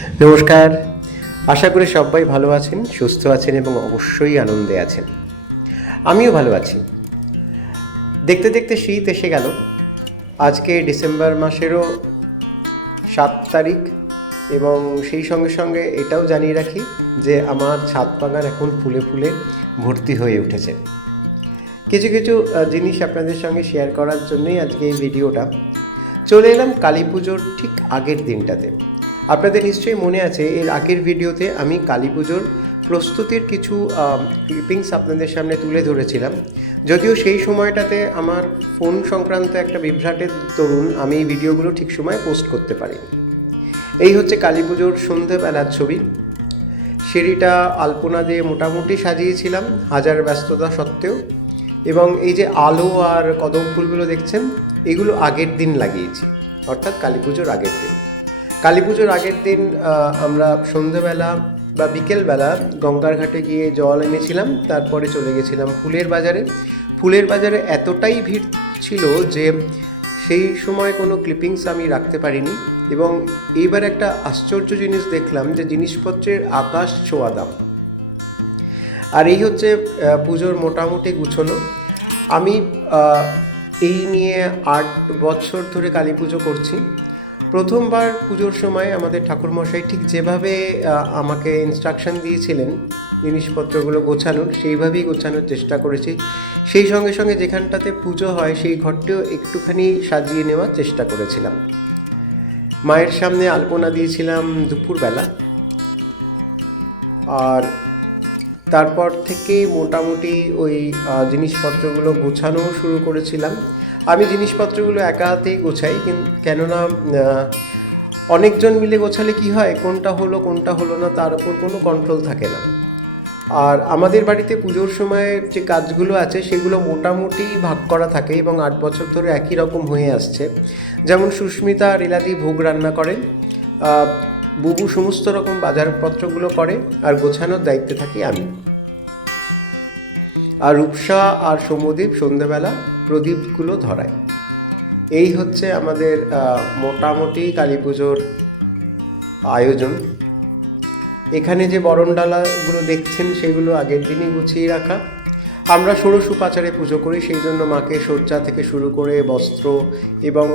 নমস্কার। আশা করি সবাই ভালো আছেন, সুস্থ আছেন এবং অবশ্যই আনন্দে আছেন। আমিও ভালো আছি। দেখতে দেখতে শীত এসে গেল। আজকে ডিসেম্বর মাসেরও 7 তারিখ এবং সেই সঙ্গে সঙ্গে এটাও জানিয়ে রাখি যে আমার ছাদ বাগান এখন ফুলে ফুলে ভর্তি হয়ে উঠেছে। কিছু কিছু জিনিস আপনাদের সঙ্গে শেয়ার করার জন্যই আজকে এই ভিডিওটা। চলে এলাম কালী পুজোর ঠিক আগের দিনটাতে। আপনাদের নিশ্চয়ই মনে আছে এর আগের ভিডিওতে আমি কালী পুজোর প্রস্তুতির কিছু ক্লিপিংস আপনাদের সামনে তুলে ধরেছিলাম। যদিও সেই সময়টাতে আমার ফোন সংক্রান্ত একটা বিভ্রাটের দরুন আমি এই ভিডিওগুলো ঠিক সময়ে পোস্ট করতে পারিনি। এই হচ্ছে কালী পুজোর সন্ধ্যেবেলার ছবি। সিঁড়িটা আলপনা দিয়ে মোটামুটি সাজিয়েছিলাম হাজার ব্যস্ততা সত্ত্বেও, এবং এই যে আলো আর কদম ফুলগুলো দেখছেন এগুলো আগের দিন লাগিয়েছি, অর্থাৎ কালী পুজোর আগের দিন। কালী পুজোর আগের দিন আমরা সন্ধ্যেবেলা বা বিকেলবেলা গঙ্গার ঘাটে গিয়ে জল এনেছিলাম, তারপরে চলে গেছিলাম ফুলের বাজারে। ফুলের বাজারে এতটাই ভিড় ছিল যে সেই সময় কোনো ক্লিপিংস আমি রাখতে পারিনি, এবং এইবার একটা আশ্চর্য জিনিস দেখলাম যে জিনিসপত্রের আকাশ ছোঁয়া দাম। আর এই হচ্ছে পুজোর মোটামুটি গুছানো। আমি এই নিয়ে 8 বছর ধরে কালী পুজো করছি। প্রথমবার পুজোর সময় আমাদের ঠাকুরমশাই ঠিক যেভাবে আমাকে ইনস্ট্রাকশন দিয়েছিলেন জিনিসপত্রগুলো গোছানোর, সেইভাবেই গোছানোর চেষ্টা করেছি। সেই সঙ্গে সঙ্গে যেখানটাতে পুজো হয় সেই ঘরটিও একটুখানি সাজিয়ে নেওয়ার চেষ্টা করেছিলাম। মায়ের সামনে আলপনা দিয়েছিলাম দুপুরবেলা, আর তারপর থেকেই মোটামুটি ওই জিনিসপত্রগুলো গোছানো শুরু করেছিলাম। আমি জিনিসপত্রগুলো একা হাতেই গোছাই, কেননা অনেকজন মিলে গোছালে কি হয়, কোনটা হলো না তার উপর কোনো কন্ট্রোল থাকে না। আর আমাদের বাড়িতে পুজোর সময় যে কাজগুলো আছে সেগুলো মোটামুটি ভাগ করা থাকে এবং 8 বছর ধরে একই রকম হয়ে আসছে। যেমন সুস্মিতা আর ইলাদি ভোগ রান্না করেন, বুবু সমস্ত রকম বাজারপত্রগুলো করে, আর গোছানোর দায়িত্বে থাকি আমি। আর রূপসা আর সৌম্যদীপ সন্ধ্যেবেলা প্রদীপগুলো ধরায়। এই হচ্ছে আমাদের মোটামুটি কালী পুজোর আয়োজন। এখানে যে বরণডালাগুলো দেখছেন সেগুলো আগের দিনই গুছিয়ে রাখা। আমরা ষোড়শ উপাচারে পুজো করি, সেই জন্য মাকে সজ্জা থেকে শুরু করে বস্ত্র এবং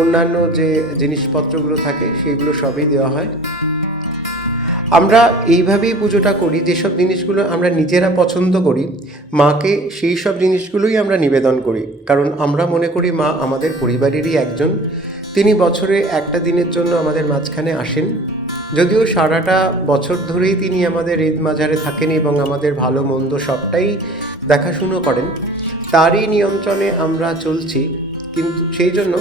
অন্যান্য যে জিনিসপত্রগুলো থাকে সেগুলো সবই দেওয়া হয়। আমরা এইভাবেই পুজোটা করি, যেসব জিনিসগুলো আমরা নিজেরা পছন্দ করি মাকে সেই সব জিনিসগুলোই আমরা নিবেদন করি, কারণ আমরা মনে করি মা আমাদের পরিবারেরই একজন। তিনি বছরে একটা দিনের জন্য আমাদের মাঝখানে আসেন, যদিও সারাটা বছর ধরেই তিনি আমাদের ঈদ মাজারে থাকেন এবং আমাদের ভালো মন্দ সবটাই দেখাশুনো করেন। তারই নিয়ন্ত্রণে আমরা চলছি, কিন্তু সেই জন্য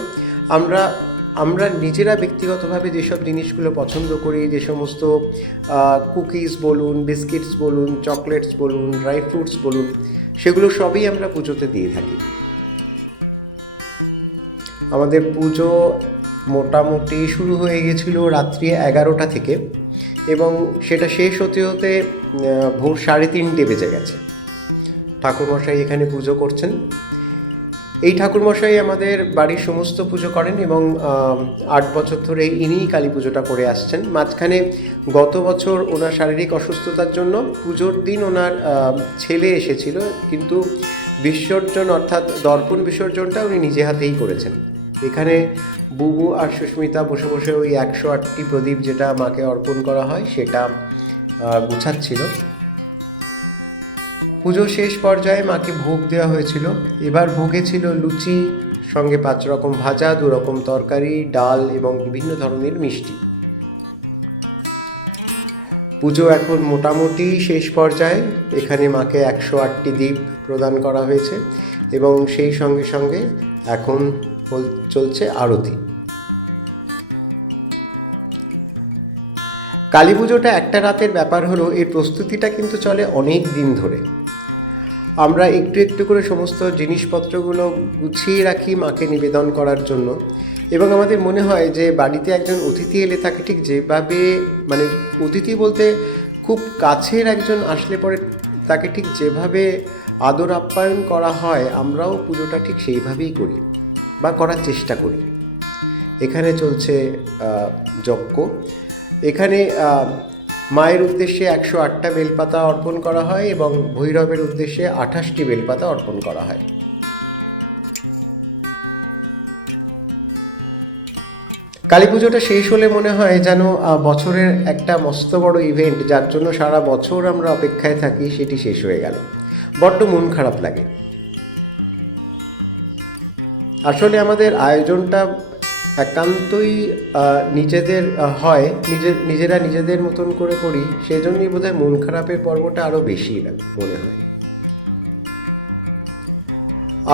আমরা নিজেরা ব্যক্তিগতভাবে যেসব জিনিসগুলো পছন্দ করি, যে সমস্ত কুকিজ বলুন, বিস্কিটস বলুন, চকলেটস বলুন, ড্রাই ফ্রুটস বলুন, সেগুলো সবই আমরা পুজোতে দিয়ে থাকি। আমাদের পুজো মোটামুটি শুরু হয়ে গেছিলো রাত্রি 11টা থেকে, এবং সেটা শেষ হতে হতে ভোর 3:30 বেজে গেছে। ঠাকুরমশাই এখানে পুজো করছেন। এই ঠাকুরমশাই আমাদের বাড়ির সমস্ত পুজো করেন এবং 8 বছর ধরে ইনিই কালী পুজোটা করে আসছেন। মাঝখানে গত বছর ওনার শারীরিক অসুস্থতার জন্য পুজোর দিন ওনার ছেলে এসেছিল, কিন্তু বিসর্জন অর্থাৎ দর্পণ বিসর্জনটা উনি নিজে হাতেই করেছেন। এখানে বুবু আর সুস্মিতা বসে বসে ওই 108টি প্রদীপ যেটা মাকে অর্পণ করা হয় সেটা গুছাচ্ছিল। পুজো শেষ পর্যায়ে মাকে ভোগ দেওয়া হয়েছিল। এবার ভোগে ছিল লুচি, সঙ্গে 5 রকম ভাজা, 2 রকম তরকারি, ডাল এবং বিভিন্ন ধরনের মিষ্টি। পুজো এখন মোটামুটি শেষ পর্যায়ে। এখানে মাকে 108টি দীপ প্রদান করা হয়েছে এবং সেই সঙ্গে সঙ্গে এখন চলছে আরতি। কালী পুজোটা একটা রাতের ব্যাপার হলো, এর প্রস্তুতিটা কিন্তু চলে অনেক দিন ধরে। আমরা একটু একটু করে সমস্ত জিনিসপত্রগুলো গুছিয়ে রাখি মাকে নিবেদন করার জন্য, এবং আমাদের মনে হয় যে বাড়িতে একজন অতিথি এলে তাকে ঠিক যেভাবে, মানে অতিথি বলতে খুব কাছের একজন আসলে পরে তাকে ঠিক যেভাবে আদর আপ্যায়ন করা হয়, আমরাও পুজোটা ঠিক সেইভাবেই করি বা করার চেষ্টা করি। এখানে চলছে যজ্ঞ। এখানে মায়ের উদ্দেশ্যে 108টা বেলপাতা অর্পণ করা হয় এবং ভৈরবের উদ্দেশ্যে 28টি বেলপাতা অর্পণ করা হয়। কালী পুজোটা শেষ হলে মনে হয় যেন বছরের একটা মস্ত বড় ইভেন্ট, যার জন্য সারা বছর আমরা অপেক্ষায় থাকি, সেটি শেষ হয়ে গেল। বড্ড মন খারাপ লাগে। আসলে আমাদের আয়োজনটা একান্তই নিজেদের হয়, নিজেরা নিজেদের মতন করে করি, সেজন্যই বোধহয় মন খারাপের পর্বটা আরও বেশি মনে হয়।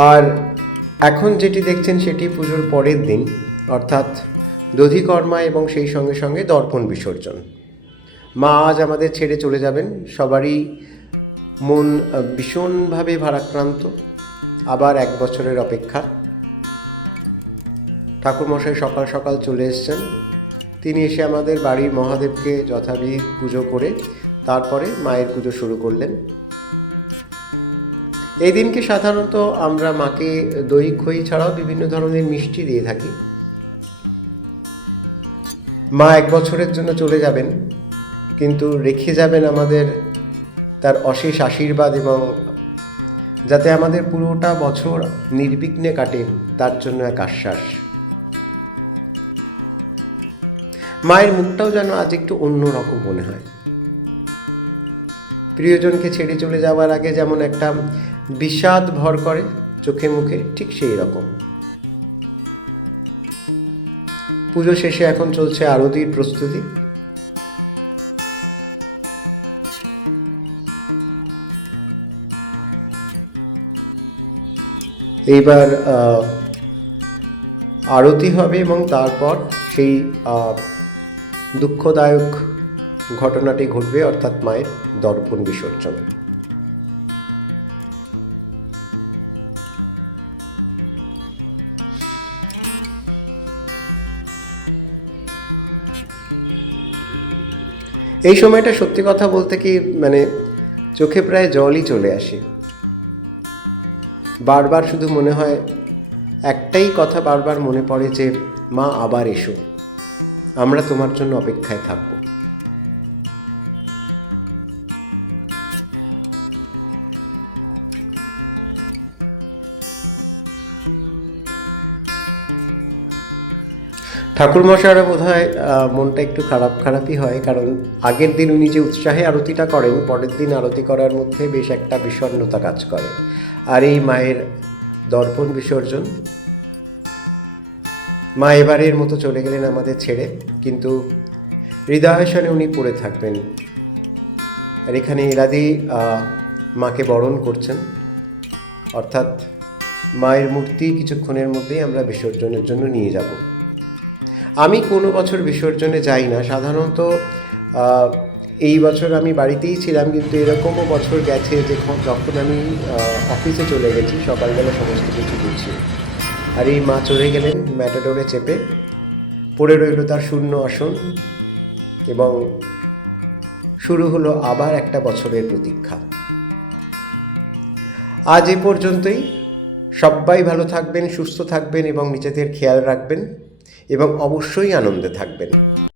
আর এখন যেটি দেখছেন সেটি পুজোর পরের দিন, অর্থাৎ দধিকর্মা এবং সেই সঙ্গে সঙ্গে দর্পণ বিসর্জন। মা আজ আমাদের ছেড়ে চলে যাবেন। সবারই মন ভীষণভাবে ভারাক্রান্ত। আবার 1 বছরের অপেক্ষা। ঠাকুরমশাই সকাল সকাল চলে এসছেন। তিনি এসে আমাদের বাড়ির মহাদেবকে যথাবিধি পুজো করে তারপরে মায়ের পুজো শুরু করলেন। এই দিনকে সাধারণত আমরা মাকে দই খই ছাড়াও বিভিন্ন ধরনের মিষ্টি দিয়ে থাকি। মা 1 বছরের জন্য চলে যাবেন, কিন্তু রেখে যাবেন আমাদের তার অশেষ আশীর্বাদ, এবং যাতে আমাদের পুরোটা বছর নির্বিঘ্নে কাটে তার জন্য এক আশ্বাস। মায়ের মুখটাও যেন আজ একটু অন্যরকম মনে হয়। প্রিয়জনকে ছেড়ে চলে যাওয়ার আগে যেমন একটা বিষাদ ভর করে চোখে মুখে, ঠিক সেই রকম। পুজো শেষে এখন চলছে আরতির প্রস্তুতি। এইবার আরতি হবে এবং তারপর সেই দুঃখদায়ক ঘটনাটি ঘটবে, অর্থাৎ মায়ের দর্পণ বিসর্জন। এই সময়টা সত্যি কথা বলতে কি চোখে প্রায় জলই চলে আসে। বারবার শুধু মনে হয়, একটাই কথা বারবার মনে পড়ে যে মা আবার এসো, আমরা তোমার জন্য অপেক্ষায় থাকব। ঠাকুরমশাইরা বোধ হয় মনটা একটু খারাপই হয়, কারণ আগের দিন উনি যে উৎসাহে আরতিটা করেন, পরের দিন আরতি করার মধ্যে বেশ একটা বিষণ্ণতা কাজ করে। আর এই মায়ের দর্পণ বিসর্জন, মা এবারের মতো চলে গেলেন আমাদের ছেড়ে, কিন্তু হৃদয়াসনে উনি পড়ে থাকবেন। আর এখানে এরাদি মাকে বরণ করছেন, অর্থাৎ মায়ের মূর্তি কিছুক্ষণের মধ্যেই আমরা বিসর্জনের জন্য নিয়ে যাব। আমি কোনো বছর বিসর্জনে যাই না সাধারণত। এই বছর আমি বাড়িতেই ছিলাম, কিন্তু এরকমও বছর গেছে যখন আমি অফিসে চলে গেছি, সকালবেলা সমস্ত কিছু বুঝছি। আর এই মা চলে গেলেন ম্যাটাডোরে চেপে, পড়ে রইল তার শূন্য আসন, এবং শুরু হলো আবার একটা বছরের প্রতীক্ষা। আজ এ পর্যন্তই। সবাই ভালো থাকবেন, সুস্থ থাকবেন এবং নিজেদের খেয়াল রাখবেন, এবং অবশ্যই আনন্দে থাকবেন।